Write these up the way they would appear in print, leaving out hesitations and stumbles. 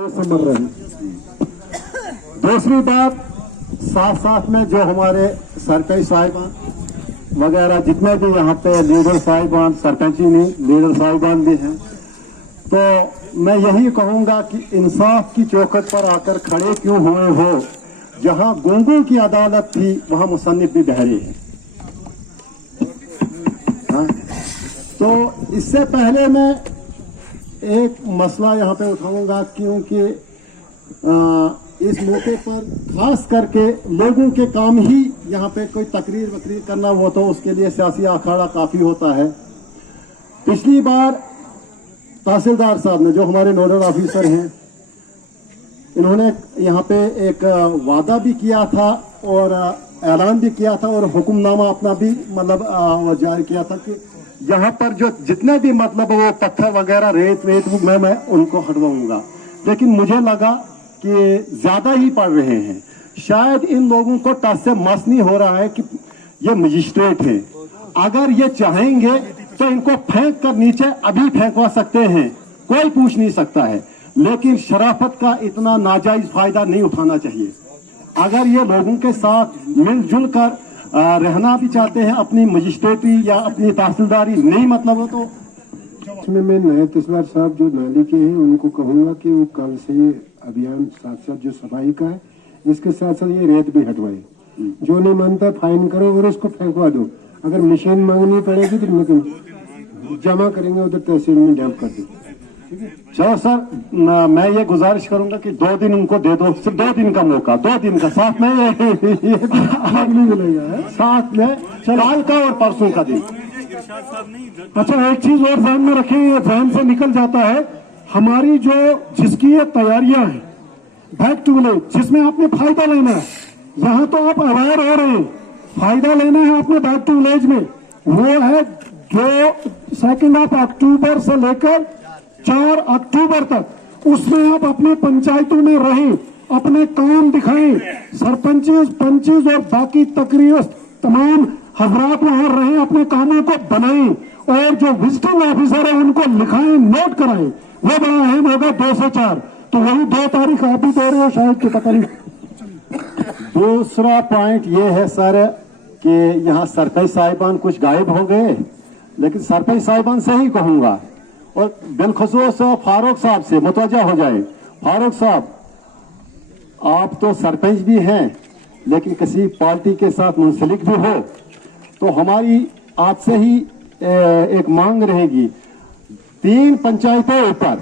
समझ रहे हैं। दूसरी बात, साथ साथ में जो हमारे सरपंच साहिबान वगैरह जितने भी यहाँ पे लीडर साहिबान, सरपंची नहीं लीडर साहिबान भी हैं, तो मैं यही कहूँगा कि इंसाफ की चौखट पर आकर खड़े क्यों हुए हो। जहाँ गूंगों की अदालत थी वहाँ मुसन्निफ भी बहरे हैं। हाँ? तो इससे पहले मैं एक मसला यहाँ पे उठाऊंगा, क्योंकि इस मौके पर खास करके लोगों के काम ही यहाँ पे कोई तकरीर वकरीर करना हो तो उसके लिए सियासी अखाड़ा काफ़ी होता है। पिछली बार तहसीलदार साहब ने, जो हमारे नोडल ऑफिसर हैं, इन्होंने यहाँ पे एक वादा भी किया था और ऐलान भी किया था और हुक्मनामा अपना भी मतलब जारी किया था कि यहाँ पर जो जितने भी मतलब वो पत्थर वगैरह रेत वेत मैं उनको हटवाऊंगा। लेकिन मुझे लगा कि ज्यादा ही पड़ रहे हैं। शायद इन लोगों को टस से मस नहीं हो रहा है कि ये मजिस्ट्रेट हैं। अगर ये चाहेंगे तो इनको फेंक कर नीचे अभी फेंकवा सकते हैं, कोई पूछ नहीं सकता है। लेकिन शराफत का इतना नाजायज फायदा नहीं उठाना चाहिए। अगर ये लोगों के साथ मिलजुल कर रहना भी चाहते हैं, अपनी मजिस्ट्रेटी या अपनी तहसीलदारी नहीं मतलब हो तो इसमें मैं नए तहसीलदार साहब जो नाली के हैं उनको कहूंगा कि वो कल से ये अभियान साथ साथ जो सफाई का है इसके साथ साथ ये रेत भी हटवाए। जो नहीं मानता फाइन करो और उसको फेंकवा दो। अगर मशीन मांगनी पड़ेगी तो जमा करेंगे उधर तहसील में डैम कर दो। चलो सर, मैं ये गुजारिश करूंगा कि 2 दिन उनको दे दो, सिर्फ 2 दिन का मौका, 2 दिन का, साथ में नहीं मिलेगा, साथ में कल का और परसों का दिन। अच्छा, एक चीज और ध्यान में रखें, ये ध्यान से निकल जाता है, हमारी जो जिसकी ये तैयारियां हैं बैक टू विलेज, जिसमें आपने फायदा लेना है, यहाँ तो आप अवेयर हो रहे हैं, फायदा लेना है आपने बैक टू विलेज में, वो है जो 2 अक्टूबर से लेकर 4 अक्टूबर तक। उसमें आप अपने पंचायतों में रहें, अपने काम दिखाएं, सरपंचेस पंचेस और बाकी तकरीर तमाम हजरात वहां रहें, अपने कामों को बनाएं और जो विजिटिंग ऑफिसर है उनको लिखाएं, नोट कराएं। वो बड़ा अहम होगा 2 से 4। तो वही 2 तारीख आप भी दे रहे हो शायद की तकलीफ। दूसरा पॉइंट ये है सर कि यहाँ सरपंच साहिबान कुछ गायब हो गए, लेकिन सरपंच साहिबान से ही कहूंगा और बिलखसूस फारूक साहब से मुतवज्जा हो जाए। फारूक साहब, आप तो सरपंच भी हैं लेकिन किसी पार्टी के साथ मुंसलिक भी हो, तो हमारी आपसे ही एक मांग रहेगी। 3 पंचायतें ऊपर,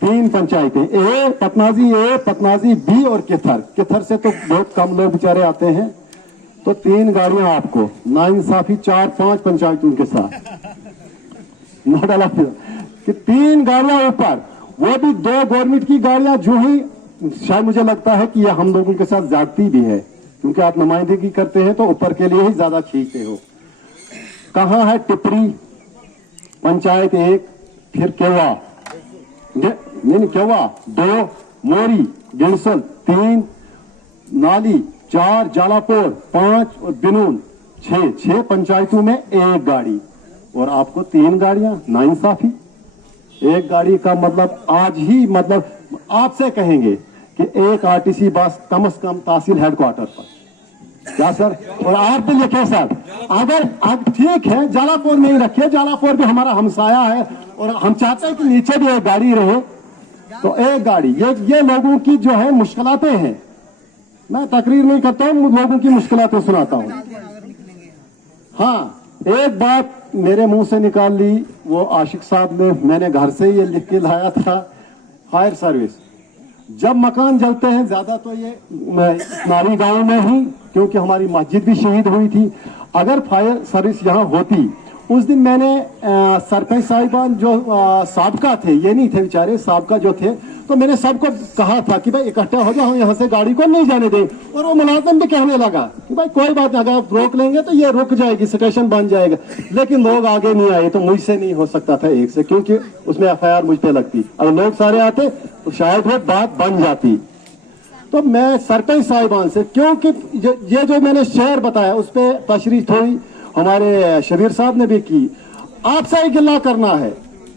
3 पंचायतें, पतनाजी ए, पतनाजी बी और किथर से तो बहुत कम लोग बेचारे आते हैं, तो 3 गाड़ियां आपको, नाइंसाफी 4-5 पंचायतों के साथ नोडल कि 3 गाड़ियां ऊपर, वो भी 2 गवर्नमेंट की गाड़ियां। जो ही शायद मुझे लगता है कि यह हम लोगों के साथ ज्यादती भी है, क्योंकि आप नुमाइंदगी करते हैं तो ऊपर के लिए ही ज्यादा खींचते हो। कहाँ है टिपरी पंचायत 1, फिर केवा नहीं केवा 2, मोरी डेंसल 3, नाली 4, जालापुर 5 और बिनून 6 पंचायतों में 1 गाड़ी, और आपको 3 गाड़ियां। नाइंसाफी। 1 गाड़ी का मतलब आज ही मतलब आपसे कहेंगे कि 1 आरटीसी बस कम से कम तहसील हेडक्वार्टर पर, क्या सर? और आप भी लिखे सर, अगर ठीक है जालापुर में ही रखिए, जालापुर भी हमारा हमसाया है और हम चाहते हैं कि नीचे भी 1 गाड़ी रहे, तो 1 गाड़ी। ये लोगों की जो है मुश्किलातें हैं, मैं तकरीर नहीं करता हूँ, लोगों की मुश्किलातें सुनाता हूँ। हाँ, एक बात मेरे मुंह से निकाल ली, वो आशिक साहब ने, मैंने घर से ये लिख के लाया था। फायर सर्विस, जब मकान जलते हैं, ज्यादा तो ये नारी गांव में ही, क्योंकि हमारी मस्जिद भी शहीद हुई थी। अगर फायर सर्विस यहाँ होती, उस दिन मैंने सरपंच साहिबान जो साबका थे, ये नहीं थे बेचारे, साबका जो थे, तो मैंने सबको कहा था कि भाई इकट्ठा हो जाओ, यहाँ से गाड़ी को नहीं जाने दें। और वो मुलाजिम भी कहने लगा कि भाई कोई बात नहीं, अगर आप रोक लेंगे तो ये रुक जाएगी, स्टेशन बन जाएगा। लेकिन लोग आगे नहीं आए, तो मुझसे नहीं हो सकता था एक से, क्योंकि उसमें FIR मुझ पे लगती। अगर लोग सारे आते तो शायद वो बात बन जाती। तो मैं सरपंच साहिबान से, क्योंकि ये जो मैंने शहर बताया उस पर तशरीह थोड़ी हमारे शबीर साहब ने भी की, आपसे ही गिला करना है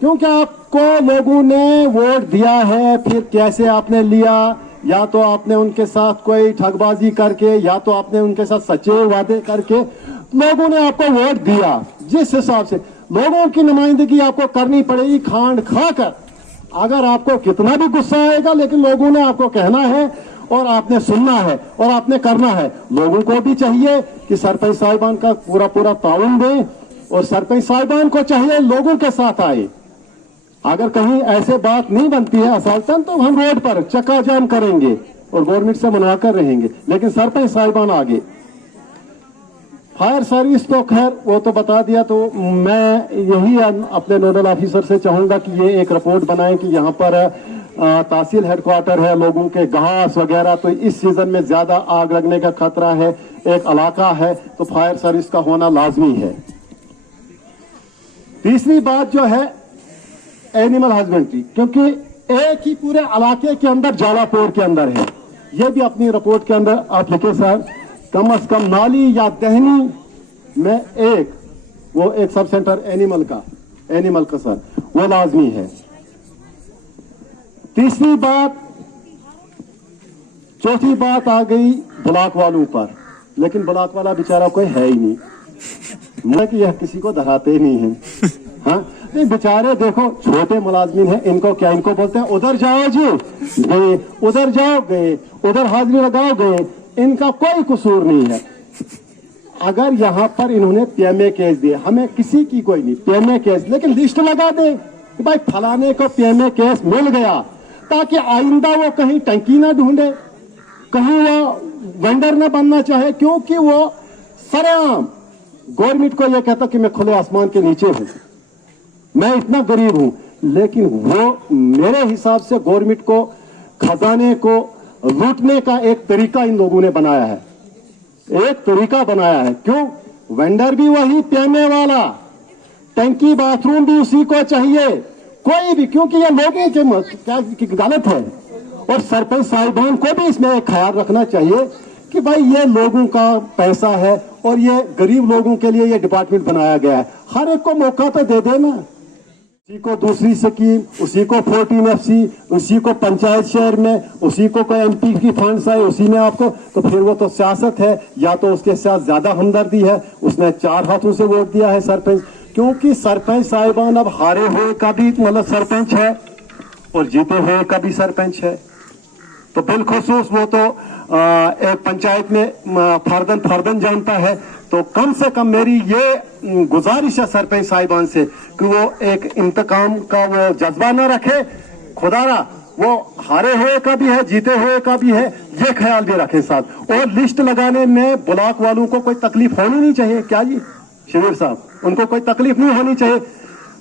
क्योंकि आपको लोगों ने वोट दिया है, फिर कैसे आपने लिया, या तो आपने उनके साथ कोई ठगबाजी करके, या तो आपने उनके साथ सच्चे वादे करके लोगों ने आपको वोट दिया। जिस हिसाब से लोगों की नुमाइंदगी आपको करनी पड़ेगी खांड खाकर। अगर आपको कितना भी गुस्सा आएगा, लेकिन लोगों ने आपको कहना है और आपने सुनना है और आपने करना है। लोगों को भी चाहिए कि सरपंच साहिबान का पूरा पूरा ताउन दें, और सरपंच साहिबान को चाहिए लोगों के साथ आए। अगर कहीं ऐसे बात नहीं बनती है असलतन, तो हम रोड पर चक्का जाम करेंगे और गवर्नमेंट से मनवाकर रहेंगे, लेकिन सरपंच साहिबान आगे। फायर सर्विस तो खैर वो तो बता दिया, तो मैं यही अपने नोडल ऑफिसर से चाहूंगा कि ये एक रिपोर्ट बनाएं कि यहाँ पर तहसील हेडक्वार्टर है, लोगों के घास वगैरह, तो इस सीजन में ज्यादा आग लगने का खतरा है, एक इलाका है, तो फायर सर्विस का होना लाजमी है। तीसरी बात जो है एनिमल हस्बेंड्री, क्योंकि एक ही पूरे इलाके के अंदर जालापुर के अंदर है, ये भी अपनी रिपोर्ट के अंदर आप लिखे साहब, कम से कम नाली या दहनी में एक सब सेंटर एनिमल का सर वो लाजमी है। तीसरी बात, चौथी बात आ गई ब्लॉक वालों पर, लेकिन ब्लॉक वाला बेचारा कोई है ही नहीं, मैं कि यह किसी को धराते ही नहीं है। हाँ नहीं, बेचारे देखो छोटे मुलाजमीन हैं, इनको क्या, इनको बोलते हैं उधर जाओ जी, गए, उधर जाओ गए, उधर हाजिरी लगाओ गए, इनका कोई कसूर नहीं है। अगर यहाँ पर इन्होंने पीएमए केस दिए, हमें किसी की कोई नहीं पीएमए केस, लेकिन लिस्ट लगा दे कि भाई फलाने को पीएमए केस मिल गया, ताकि आइंदा वो कहीं टंकी ना ढूंढे, कहीं वो वेंडर ना बनना चाहे, क्योंकि वो सरेआम गवर्नमेंट को यह कहता कि मैं खुले आसमान के नीचे हूं, मैं इतना गरीब हूं, लेकिन वो मेरे हिसाब से गवर्नमेंट को खजाने को लूटने का एक तरीका इन लोगों ने बनाया है, एक तरीका बनाया है। क्यों? वेंडर भी वही पीएमए वाला, टंकी बाथरूम भी उसी को चाहिए, कोई भी, क्योंकि ये लोगों के गलत है। और सरपंच साहिबान को भी इसमें एक ख्याल रखना चाहिए कि भाई ये लोगों का पैसा है और ये गरीब लोगों के लिए ये डिपार्टमेंट बनाया गया है, हर एक को मौका तो दे देना। उसी को दूसरी स्कीम, उसी को 14FC, उसी को पंचायत शहर में, उसी को कोई MP की फंड्स आए उसी में आपको, तो फिर वो तो सियासत है, या तो उसके साथ ज्यादा हमदर्दी है, उसने 4 हाथों से वोट दिया है सरपंच। क्योंकि सरपंच साहिबान अब हारे हुए का भी मतलब सरपंच है और जीते हुए का भी सरपंच है, तो बिलखुसूस वो तो एक पंचायत में फर्दन जानता है। तो कम से कम मेरी ये गुजारिश है सरपंच साहिबान से कि वो एक इंतकाम का वो जज्बा न रखे, खुदारा वो हारे हुए का भी है, जीते हुए का भी है, ये ख्याल भी रखे साथ। और लिस्ट लगाने में ब्लॉक वालों को कोई तकलीफ होनी नहीं चाहिए, क्या जी शबीर साहब, उनको कोई तकलीफ नहीं होनी चाहिए,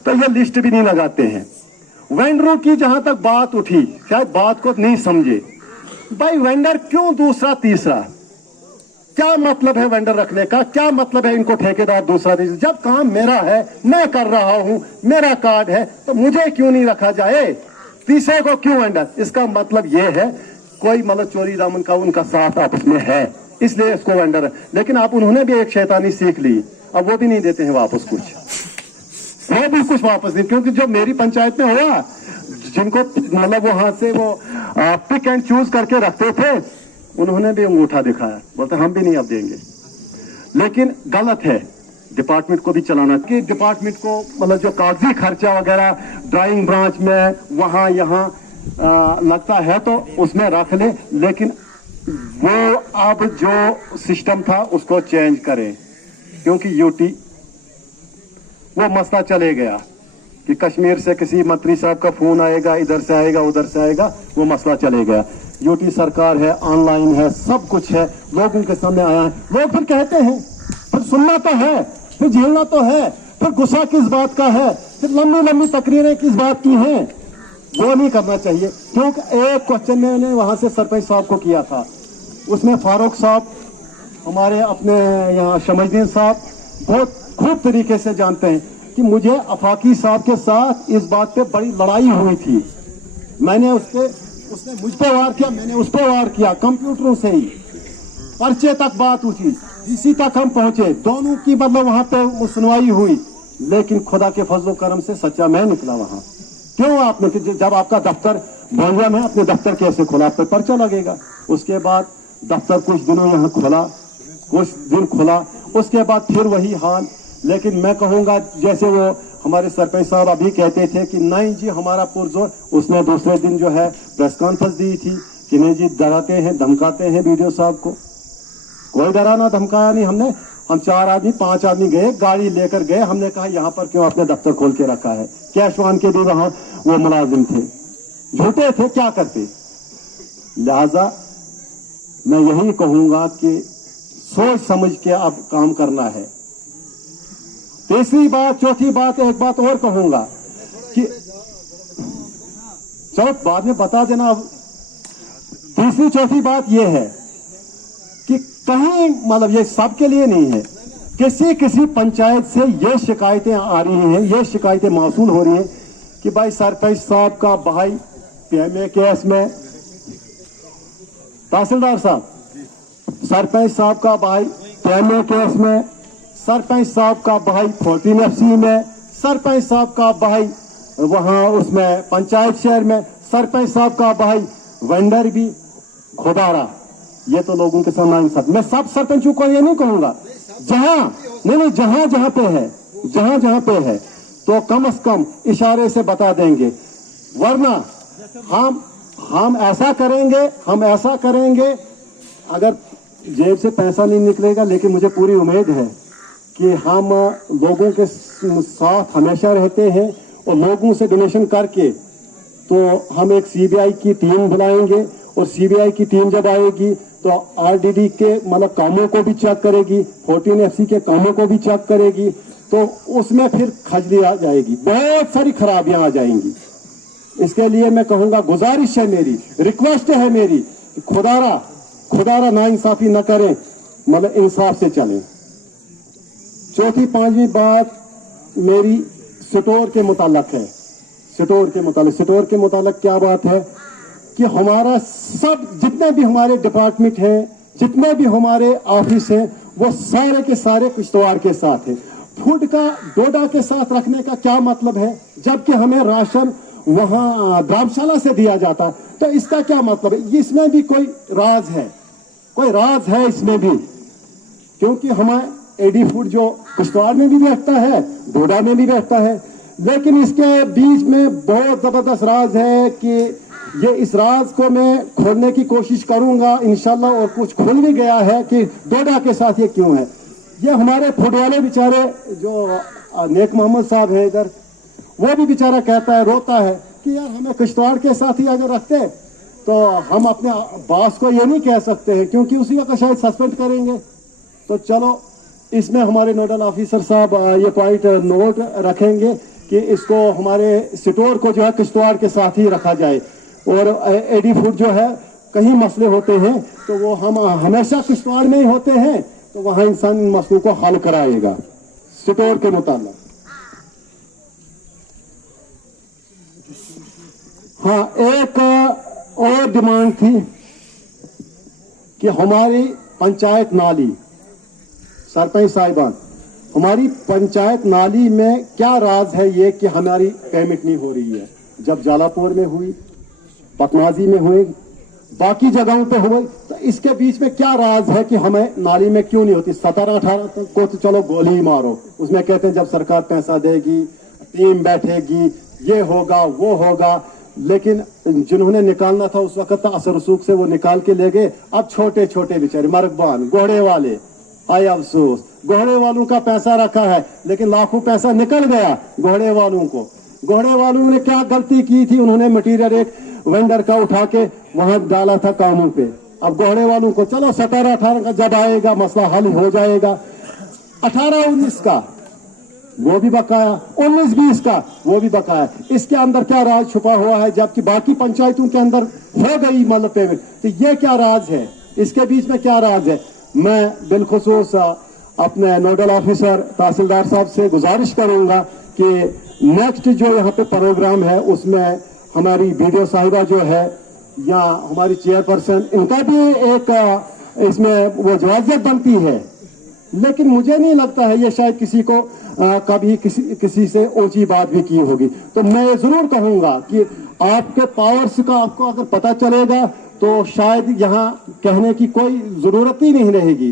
तो ये लिस्ट भी नहीं लगाते हैं। वेंडरों की जहां तक बात उठी, शायद बात को नहीं समझे, भाई वेंडर क्यों दूसरा तीसरा, क्या मतलब है वेंडर रखने का, क्या मतलब है इनको ठेकेदार दूसरा तीसरा, जब काम मेरा है, मैं कर रहा हूं, मेरा कार्ड है, तो मुझे क्यों नहीं रखा जाए, तीसरे को क्यों वेंडर। इसका मतलब यह है कोई मतलब चोरी दामन का उनका साथ आपस में है, इसलिए इसको वेंडर है। लेकिन आप उन्होंने भी एक शैतानी सीख ली, अब वो भी नहीं देते हैं वापस कुछ, वो भी कुछ वापस नहीं। क्योंकि जो मेरी पंचायत में हुआ, जिनको मतलब वहां से वो पिक एंड चूज करके रखते थे, उन्होंने भी अंगूठा दिखाया, बोलते हम भी नहीं अब देंगे। लेकिन गलत है डिपार्टमेंट को भी चलाना, कि डिपार्टमेंट को मतलब जो कागजी खर्चा वगैरह ड्राइंग ब्रांच में वहां यहाँ लगता है तो उसमें रख ले, लेकिन वो अब जो सिस्टम था उसको चेंज करें। क्योंकि यूटी वो मसला चले गया कि कश्मीर से किसी मंत्री साहब का फोन आएगा, इधर से आएगा उधर से आएगा, वो मसला चले गया। यूटी सरकार है, ऑनलाइन है, सब कुछ है, लोगों के सामने आया है। लोग फिर कहते हैं, फिर सुनना तो है, फिर झेलना तो है, फिर गुस्सा किस बात का है, फिर लंबी लंबी तकरीरें किस बात की हैं, वो नहीं करना चाहिए। क्योंकि एक क्वेश्चन मैंने वहां से सरपंच साहब को किया था, उसमें फारूक साहब हमारे अपने यहाँ शमजदीन साहब बहुत खूब तरीके से जानते हैं कि मुझे अफाकी साहब के साथ इस बात पे बड़ी लड़ाई हुई थी। मैंने उसने मुझ पे वार किया, मैंने उस पे वार किया, कंप्यूटरों से ही पर्चे तक बात उठी, डीसी तक हम पहुंचे, दोनों की मतलब वहां पे सुनवाई हुई, लेकिन खुदा के फजल करम से सच्चा मैं निकला वहां। क्यों आपने, जब आपका दफ्तर बोलिया में, अपने दफ्तर कैसे खुला? आप पे पर्चा लगेगा। उसके बाद दफ्तर कुछ दिनों यहाँ खुला, कुछ दिन खुला, उसके बाद फिर वही हाल। लेकिन मैं कहूँगा जैसे वो हमारे सरपंच साहब अभी कहते थे कि नहीं जी हमारा पुरजोर, उसने दूसरे दिन जो है प्रेस कॉन्फ्रेंस दी थी कि नहीं जी डराते हैं धमकाते हैं वीडियो साहब को। कोई डराना धमकाया नहीं हमने। हम 4 आदमी 5 आदमी गए, गाड़ी लेकर गए, हमने कहा यहाँ पर क्यों आपने दफ्तर खोल के रखा है? कैशवान के भी वहां वो मुलाजिम थे, झूठे थे, क्या करते? लिहाजा मैं यही कहूंगा कि सोच समझ के अब काम करना है। तीसरी बात, चौथी बात, एक बात और कहूंगा कि चलो बाद में बता देना। अब तीसरी चौथी बात यह है कि कहीं मतलब ये सबके लिए नहीं है, किसी पंचायत से ये शिकायतें आ रही हैं, ये शिकायतें मौसूल हो रही हैं कि भाई सरपंच साहब का भाई PMA केस में, तहसीलदार साहब, सरपंच साहब का भाई PMA केस में, सरपंच साहब का भाई 14 FC में, सरपंच साहब का भाई वहां उसमें पंचायत शहर में, सरपंच साहब का भाई वेंडर भी खुदारा। ये तो लोगों के सामने इंसाफ। मैं सब सरपंचों को ये नहीं कहूंगा, जहां पे है तो कम से कम इशारे से बता देंगे, वरना हम ऐसा करेंगे अगर जेब से पैसा नहीं निकलेगा, लेकिन मुझे पूरी उम्मीद है कि हम लोगों के साथ हमेशा रहते हैं और लोगों से डोनेशन करके तो हम एक CBI की टीम बुलाएंगे और CBI की टीम जब आएगी तो RDD के मतलब कामों को भी चेक करेगी, 14 FC के कामों को भी चेक करेगी, तो उसमें फिर खजली आ जाएगी, बहुत सारी खराबियां आ जाएंगी। इसके लिए मैं कहूंगा, गुजारिश है मेरी, रिक्वेस्ट है मेरी, खुदारा नाइंसाफी न करें, मतलब इंसाफ से चलें। चौथी पांचवी बात मेरी स्टोर के मुताल्लिक है। स्टोर के मुताल्लिक क्या बात है कि हमारा सब जितने भी हमारे डिपार्टमेंट हैं, जितने भी हमारे ऑफिस हैं, वो सारे के सारे किश्तवाड़ के साथ है। फूड का डोडा के साथ रखने का क्या मतलब है, जबकि हमें राशन वहां ग्रामशाला से दिया जाता है? तो इसका क्या मतलब है? इसमें भी कोई राज है इसमें भी, क्योंकि हमारे एडी फूड जो किश्तवाड़ में भी बैठता है, डोडा में भी बैठता है, लेकिन इसके बीच में बहुत जबरदस्त राज है कि ये इस राज को मैं खोलने की कोशिश करूंगा इंशाल्लाह, और कुछ खुल भी गया है कि डोडा के साथ ये क्यों है। ये हमारे फूड वाले बेचारे जो नेक मोहम्मद साहब है इधर, वो भी बेचारा कहता है, रोता है कि यार हमें किश्तवाड़ के साथ ही अगर रखते तो हम अपने बॉस को ये नहीं कह सकते हैं, क्योंकि उसी का शायद सस्पेंड करेंगे। तो चलो इसमें हमारे नोडल ऑफिसर साहब ये पॉइंट नोट रखेंगे कि इसको हमारे स्टोर को जो है किश्तवाड़ के साथ ही रखा जाए, और एडी फूड जो है कहीं मसले होते हैं तो वो हम हमेशा किश्तवाड़ में ही होते हैं, तो वहां इंसान इन मसलों को हल कराएगा स्टोर के मुताबिक। हाँ, एक और डिमांड थी कि हमारी पंचायत नाली, सरपंच साहिबान, हमारी पंचायत नाली में क्या राज है ये कि हमारी पेमेंट नहीं हो रही है? जब जालापुर में हुई, पटनाजी में हुई, बाकी जगहों पे हुई, तो इसके बीच में क्या राज है कि हमें नाली में क्यों नहीं होती? 17-18 को तो चलो गोली ही मारो, उसमें कहते हैं जब सरकार पैसा देगी, टीम बैठेगी, ये होगा वो होगा, लेकिन जिन्होंने निकालना था उस वक्त असर रसूख से वो निकाल के ले गए। अब छोटे छोटे बेचारे मर्गबान घोड़े वाले, आए अफसोस, घोड़े वालों का पैसा रखा है लेकिन लाखों पैसा निकल गया घोड़े वालों को। घोड़े वालों ने क्या गलती की थी? उन्होंने मटेरियल एक वेंडर का उठा के वहां डाला था कामों पे। अब घोड़े वालों को चलो 17-18 का जब आएगा मसला हल हो जाएगा, 18-19 का वो भी बकाया, 19-20 का वो भी बकाया। इसके अंदर क्या राज छुपा हुआ है, जबकि बाकी पंचायतों के अंदर हो गई मतलब पेमेंट? तो ये क्या राज है, इसके बीच में क्या राज है? मैं बिलखुसूस अपने नोडल ऑफिसर तहसीलदार साहब से गुजारिश करूंगा कि नेक्स्ट जो यहाँ पे प्रोग्राम है उसमें हमारी वीडियो साहिबा जो है या हमारी चेयरपर्सन, इनका भी एक इसमें वो जवाजियत बनती है لیکن مجھے نہیں لگتا ہے یہ شاید کسی کو کبھی کسی سے اونچی بات بھی کی ہوگی. تو میں یہ ضرور کہوں گا کہ آپ کے پاورز کا آپ کو اگر پتہ چلے گا تو شاید یہاں کہنے کی کوئی ضرورت ہی نہیں رہے گی,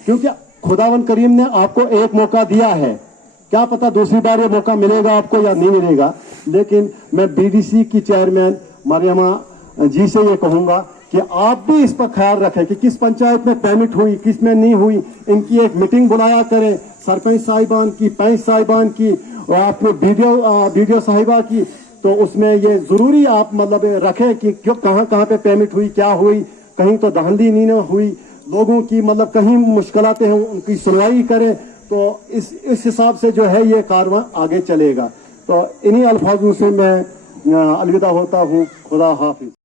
کیونکہ خداوند کریم نے آپ کو ایک موقع دیا ہے. کیا پتہ دوسری بار یہ موقع ملے گا آپ کو یا نہیں ملے گا. لیکن میں BDC کی چیئرمین مریمہ جی سے یہ کہوں گا کہ آپ بھی اس پر خیال رکھیں کہ کس پنچایت میں پیمنٹ ہوئی, کس میں نہیں ہوئی. ان کی ایک میٹنگ بلایا کریں, سرپنچ صاحبان کی, پنچ صاحبان کی, اور آپ کو BDO صاحبہ کی. تو اس میں یہ ضروری آپ مطلب رکھیں کہ کہاں کہاں پہ پیمنٹ ہوئی, کیا ہوئی, کہیں تو دہندی نہیں ہوئی, لوگوں کی مطلب کہیں مشکلاتیں ہیں ان کی سنوائی کریں. تو اس حساب سے جو ہے یہ کارواں آگے چلے گا. تو انہی الفاظوں سے میں الوداع ہوتا ہوں. خدا حافظ.